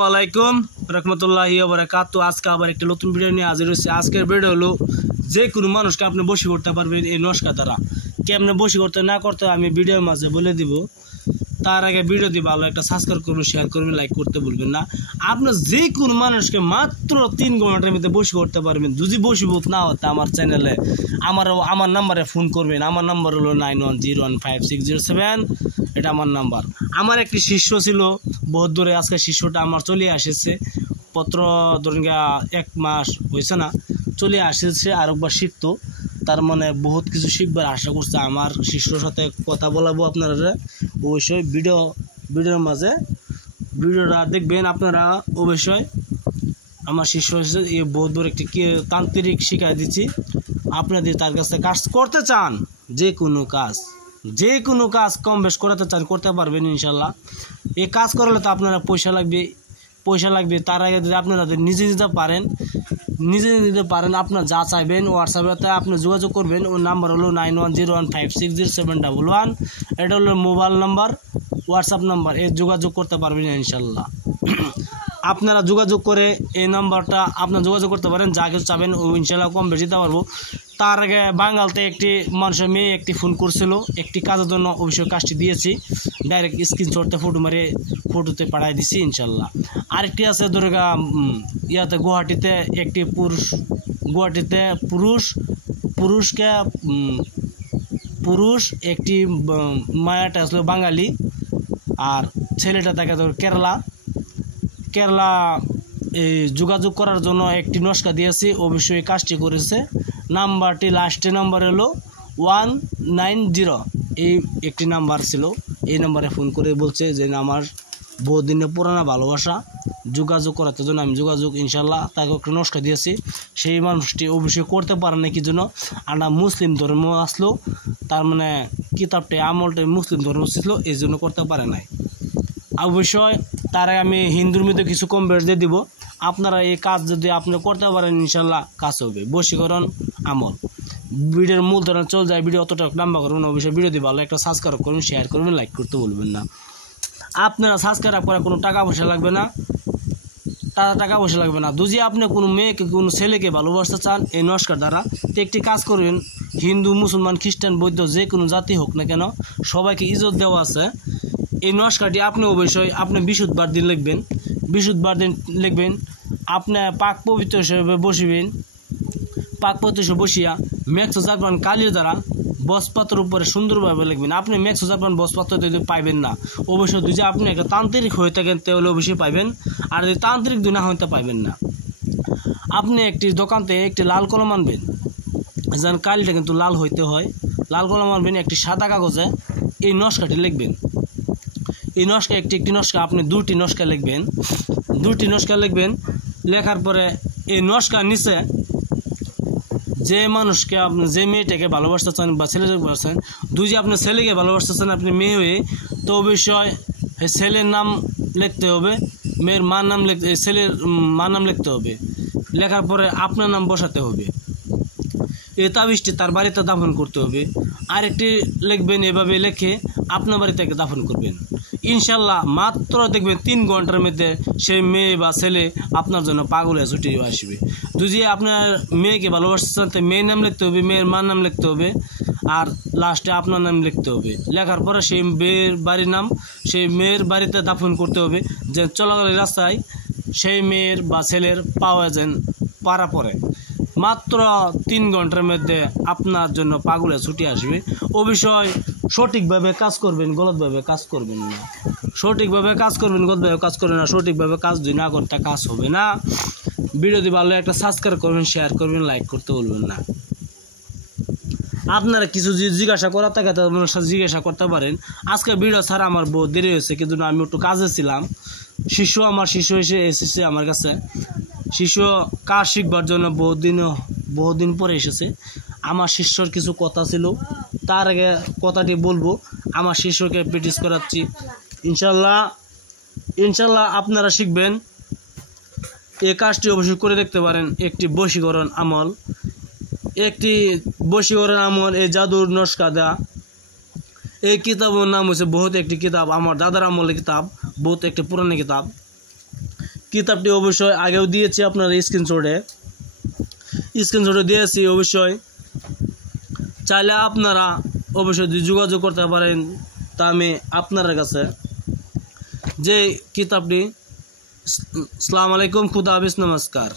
ওয়ালাইকুম রহমতুল্লাহি ওয়া বারাকাতুহু। আজকে আবার একটা নতুন ভিডিও নিয়ে হাজির হয়েছে। আজকের ভিডিও হলো যে কোনো মানুষকে আপনি বশী করতে পারবেন এই নস্কা দ্বারা। কেমনে বশী করতে না করতে আমি ভিডিওর মাঝে বলে দিব। তার আগে ভিডিওটি ভালো একটা সাবস্ক্রাইব করবেন, শেয়ার করবেন, লাইক করতে ভুলবেন না। আপনি যে কোনো মানুষকে মাত্র 3 ঘন্টার মধ্যে বশী করতে পারবেন। যদি বশীভূত না হতে আমার চ্যানেলে আমার নাম্বারে ফোন করবেন। আমার নাম্বার হলো 91015607। এটা আমার নাম্বার। আমার একটি শিষ্য ছিল বহুত দূরে, আজকে শিষ্যটা আমার চলে এসেছে। পত্র ধরেন 1 মাস হয়েছে না, চলে আসেছে। আর একবার শিখতো, তার মানে বহুত কিছু শিখবার আশা করছে। আমার শিষ্যর সাথে কথা বলাবো আপনারা, অবশ্যই ভিডিওর মাঝে ভিডিওটা দেখবেন আপনারা। অবশ্যই আমার শিষ্য হয়েছে এই বহুত দূর একটি তান্ত্রিক শিখাই দিচ্ছি। আপনাদের তার কাছে কাজ করতে চান, যে কোনো কাজ কম বেশ করাতে চান, করতে পারবেন ইনশাল্লাহ। এই কাজ করলে তো আপনারা পয়সা লাগবে। তার আগে যদি আপনারা নিজে দিতে পারেন আপনার যা চাইবেন হোয়াটসঅ্যাপে আপনি যোগাযোগ করবেন। ওর নাম্বার হলো 9101560711। এটা হলো মোবাইল নাম্বার, হোয়াটসঅ্যাপ নাম্বার। এই যোগাযোগ করতে পারবেন ইনশাল্লাহ। আপনারা যোগাযোগ করে এই নাম্বারটা আপনারা যোগাযোগ করতে পারেন, যা কিছু চাবেন ও ইনশাল্লাহ কম বেশি দিতে পারবো। তার আগে বাঙালতে একটি মানুষের মেয়ে একটি ফোন করছিল একটি কাজের জন্য, অবশ্যই কাজটি দিয়েছি। ডাইরেক্ট স্ক্রিনশটতে ফটো মারে ফটোতে পাঠিয়ে দিছি ইনশাল্লাহ। আরেকটি আছে দুর্গা ইয়াতে গুয়াহাটিতে একটি পুরুষ একটি মায়াটা আসলো বাঙালি, আর ছেলেটা থাকে ধর কেরালা। এই যোগাযোগ করার জন্য একটি নস্কা দিয়েছি, অবশ্যই কাজটি করেছে। নাম্বারটি লাস্টে নাম্বার হলো 190। এই একটি নাম্বার ছিল, এই নাম্বারে ফোন করে বলছে যে আমার বহুদিনের পুরানো ভালোবাসা, যোগাযোগ করার জন্য আমি যোগাযোগ ইনশাল্লাহ তাকে একটা নস্কা দিয়েছি। সেই মানুষটি অবশ্যই করতে পারে না কি জন্য, আমরা মুসলিম ধর্ম আসলো, তার মানে কিতাবটা আমলটা মুসলিম ধর্ম ছিল, এই জন্য করতে পারে নাই। অবশ্যই তার আমি হিন্দুর মধ্যে কিছু কম বেশ দিয়ে দিব। আপনারা এই কাজ যদি আপনি করতে পারেন ইনশাল্লাহ কাজ হবে। বশীকরণ আমল ভিডিওর মূল ধরন চলে যায়, ভিডিও অতটা লম্বা করবেন। অবশ্যই ভিডিও দিয়ে ভালো একটা সাবস্ক্রাইব করবেন, শেয়ার করবেন, লাইক করতে বলবেন না। আপনারা সাবস্ক্রাইব করা কোনো টাকা পয়সা লাগবে না, যদি আপনি কোনো মেয়েকে কোনো ছেলেকে ভালোবাসতে চান এই নস্কার দ্বারা, তো একটি কাজ করবেন। হিন্দু, মুসলমান, খ্রিস্টান, বৌদ্ধ যে কোনো জাতি হোক না কেন, সবাইকে ইজ্জত দেওয়া আছে। এই নস্কাটি আপনি অবশ্যই আপনি বিশুদ্ধবার দিন লিখবেন। আপনি পাক পবিত্র হিসেবে বসিবেন। পাক পবিত্র বসিয়া মেক্সো জাপান কালির দ্বারা বসপাত্রের উপরে সুন্দরভাবে লিখবেন। আপনি মেক্সো জাপান বসপাত্র যদি পাইবেন না, অবশ্যই যদি আপনি একটা তান্ত্রিক হয়ে থাকেন তাহলে অবশ্যই পাইবেন, আর যদি তান্ত্রিক না হইতে পাইবেন না। আপনি একটি দোকান থেকে একটি লাল কলম আনবেন, যেন কালিটা কিন্তু লাল হইতে হয়। লাল কলম আনবেন, একটি সাদা কাগজে এই নস্কাটি লিখবেন। এই নস্কা একটি নস্কা আপনি 2টি নস্কা লিখবেন। লেখার পরে এই নস্কার নিচে যে মানুষকে আপনি যে মেয়েটাকে ভালোবাসতে চান বা ছেলেকে ভালোবাসেন, যদি আপনি ছেলেকে ভালোবাসতে চান আপনি মেয়ে হয়ে, তো অবশ্যই ছেলের নাম লিখতে হবে, মেয়ের মার নাম ছেলের মার নাম লিখতে হবে। লেখার পরে আপনার নাম বসাতে হবে। এই তাবিজটি তার বাড়িতে দাফন করতে হবে। আরেকটি লিখবেন, এভাবে লিখে আপনার বাড়িতে দাফন করবেন। ইনশাল্লাহ মাত্র দেখবেন 3 ঘন্টার মধ্যে সেই মেয়ে বা ছেলে আপনার জন্য পাগল হয়ে ছুটে আসবে। যদি আপনার মেয়েকে ভালোবাসতে চান তো মেয়ের নাম লিখতে হবে, মেয়ের মার নাম লিখতে হবে, আর লাস্টে আপনার নাম লিখতে হবে। লেখার পরে সেই মেয়ের বাড়ির নাম সেই মেয়ের বাড়িতে দাফন করতে হবে, যে চলাকালীন রাস্তায় সেই মেয়ের বা ছেলের পাওয়া যেন পারা পড়ে। মাত্র 3 ঘন্টার মধ্যে আপনার জন্য পাগলে ছুটে আসবে। অবশ্যই সঠিকভাবে কাজ করবেন, গলতভাবে কাজ করবেন না। সঠিকভাবে কাজ করবেন, গলতভাবে কাজ করবেন না। সঠিকভাবে কাজ যদি না করতে কাজ হবে না। ভিডিওটি ভালো একটা সাবস্ক্রাইব করবেন, শেয়ার করবেন, লাইক করতে বলবেন না। আপনারা কিছু জিজ্ঞাসা করার থাকে আপনার সাথে জিজ্ঞাসা করতে পারেন। আজকে ভিডিও ছাড়া আমার বহু দেরি হয়েছে, কিন্তু আমি একটু কাজে ছিলাম। শিশু এসেছে আমার কাছে। শিশু কাজ শিখবার জন্য বহুদিন পরে এসেছে। আমার শিষ্যর কিছু কথা ছিল, তার আগে কথাটি বলবো। আমার শিষ্যকে প্র্যাকটিস করাচ্ছি ইনশাল্লাহ আপনারা শিখবেন। এই কাজটি অবশ্যই করে দেখতে পারেন। একটি বশীকরণ আমল, এই জাদুর নস্কা দেয়া। এই কিতাবের নাম হচ্ছে বহুত একটি কিতাব, আমার দাদার আমলের কিতাব, বহুত একটি পুরানো কিতাব। কিতাবটি অবশ্যই আগেও দিয়েছি আপনার স্ক্রিনশটে দিয়েছি। অবশ্যই চাইলে আপনারা অবশ্যই যোগাযোগ করতে পারেন তা আমি আপনার কাছে। যে কিতাবটি। আসসালামু আলাইকুম, খুদা হাফেজ, নমস্কার।